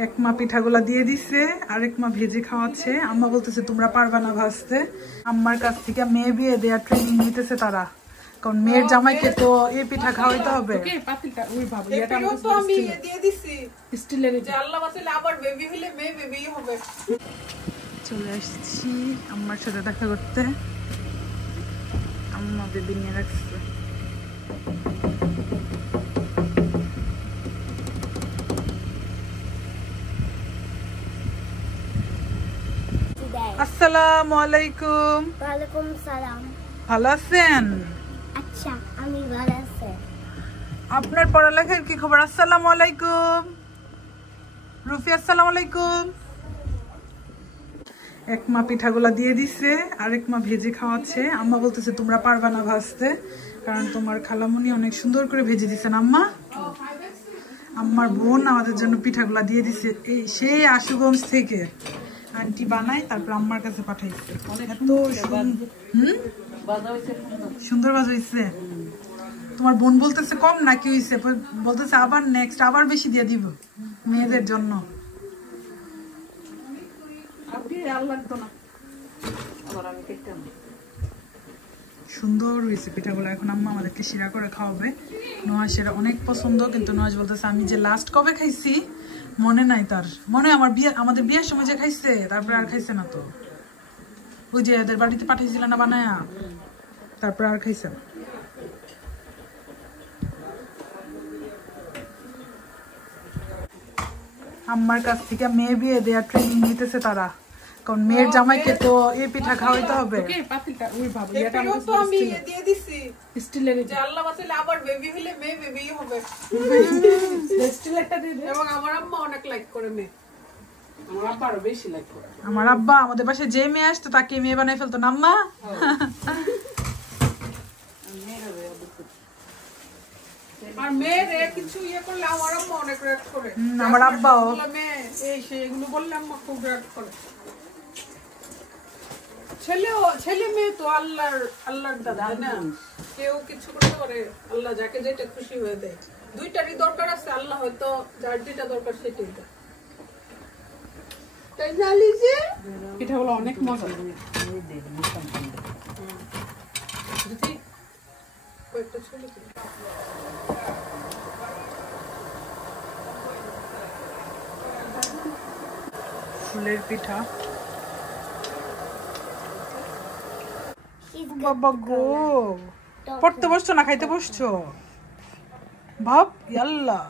এক মা পিঠাগুলা দিয়ে দিছে, আরেক মা ভেজে খাওয়াচ্ছে। আম্মা বলতেছে তোমরা পারবা না ভাজতে। আম্মার কাছ থেকে মেয়ে বিয়ে দেওয়ার ট্রেনিং নিতেছে তারা, কারণ মেয়ের জামাইকে তো এই পিঠা খাওয়াইতে হবে। চলে আসছি আম্মার সাথে দেখা করতে। আম্মা বেবি নিয়ে রাখছে। আসসালামু আলাইকুম। ওয়ালাইকুম সালাম। ভালো আছেন? আচ্ছা, আমি ভালো আছি। আপনার পড়ালেখার কি খবর? আসসালামু আলাইকুম রুফি। আসসালামু আলাইকুম। এক মা পিঠাগুলা দিয়ে দিছে, আরেক মা ভেজে খাওয়াচ্ছে। আম্মা বলতেছে তোমরা পারবা না ভাজতে, কারণ তোমার খালামুনি অনেক সুন্দর করে ভেজে দিছেন। আম্মা, আম্মার বোন আমাদের জন্য পিঠাগুলা দিয়ে দিছে, এই সেই আশুগঞ্জ থেকে আন্টি বানায়, তারপর আম্মার কাছে পাঠাইছে। এত সুন্দর বাজ হয়েছে। তোমার বোন বলতেছে কম নাকি হয়েছে, বলতেছে আবার নেক্সট আবার বেশি দিয়ে দিব মেয়েদের জন্য। সুন্দর হয়েছে পিঠাগুলো। এখন আম্মা আমাদেরকে শিরা করে খাওয়াবে। নওয়াজ সেটা অনেক পছন্দ, কিন্তু নওয়াজ বলতেছে আমি যে লাস্ট কবে খাইছি মনে নাই তার। মনে আমাদের বিয়ের সময় যে খাইছে, তারপরে আর খাইছে না। তো ওই যে এদের বাড়িতে পাঠিয়েছিল না বানায়া, তারপরে আর খাইছে না। আম্মার কাছ থেকে মেয়ে বিয়ে দেওয়ার ট্রেনিং নিতেছে তারা, কারণ মেয়ের জামাইকে তো এই পিঠা খাওয়াইতে হবে। আমার আব্বা আমাদের বাসায় যে মেয়ে আসতো তাকে মেয়ে বানাই ফেলতো না আম্মা। আমার আব্বাও ছেলে মেয়ে তো আল্লাহর দাদা না, কেউ কিছু করতে পারে। আল্লাহ যাকে যেটা খুশি হয়ে দেয়। দুইটারই দরকার আছে, আল্লাহ হয়তো যার যেটা দরকার সেটাই দেয়। পিঠাগুলো অনেক মজা। ফুলের পিঠা। বাবা গো, পড়তে বসছো না খাইতে বসছো? ভাব ইয়াল্লা।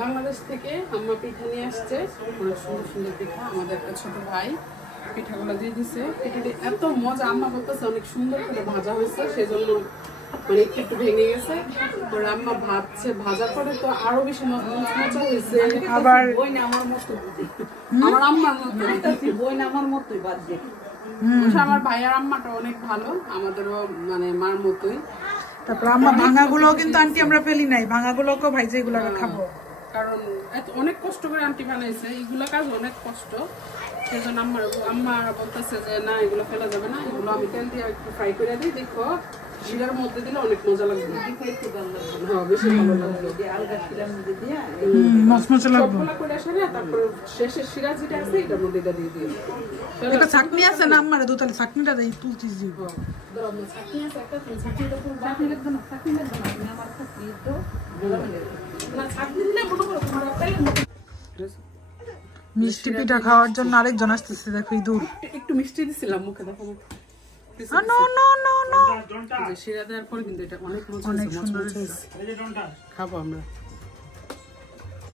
বাংলাদেশ থেকে আম্মা পিঠা নিয়ে আসছে, অনেক সুন্দর সুন্দর পিঠা। আমাদের একটা ছোট ভাই পিঠাগুলো দিয়ে দিছে। পিঠাটি এত মজা, আম্মা বলতেছে অনেক সুন্দর করে ভাজা হয়েছে, সেজন্য মানে একটু একটু ভেঙে গেছে। আম্মা ভাজছে, ভাজা করে তো আরো বেশি মজা হয়েছে। আবার আমার মতো আমার আম্মার মতো আমার মতোই বাজে। আমার ভাইয়ার আম্মাটা অনেক ভালো, আমাদেরও মানে মার মতোই। তারপর আম্মা ভাঙাগুলো কিন্তু আন্টি আমরা ফেলি নাই, ভাঙাগুলোকে ভাইজে এগুলো খাবো, কারণ অনেক কষ্ট করে আন্টি বানাইছে। এইগুলো কাজ অনেক কষ্ট, সেজন্য আম্মা বলতেছে যে না এগুলো ফেলা যাবে না, এগুলো আমি তেল দিয়ে একটু ফ্রাই করে দিই। দেখো শিরার মধ্যে দিলে অনেক মজা লাগবে। হ্যাঁ, বেশি ভালো লাগবে। সবগুলা করে আসে না, তারপর শেষের শিরা যেটা আছে এটার মধ্যে এটা দিয়ে দিই। একটা চাটনি আছে না আম্মার, দুতালে চাটনিটা দেই তুলছিস দিব। মিষ্টি পিঠা খাওয়ার জন্য আরেকজন আসতেছে, দেখো দূর। একটু মিষ্টি দিছিলাম মুখে, দেখো শিরা দেওয়ার পর কিন্তু এটা অনেক মজা, অনেক সুন্দর খাবো আমরা।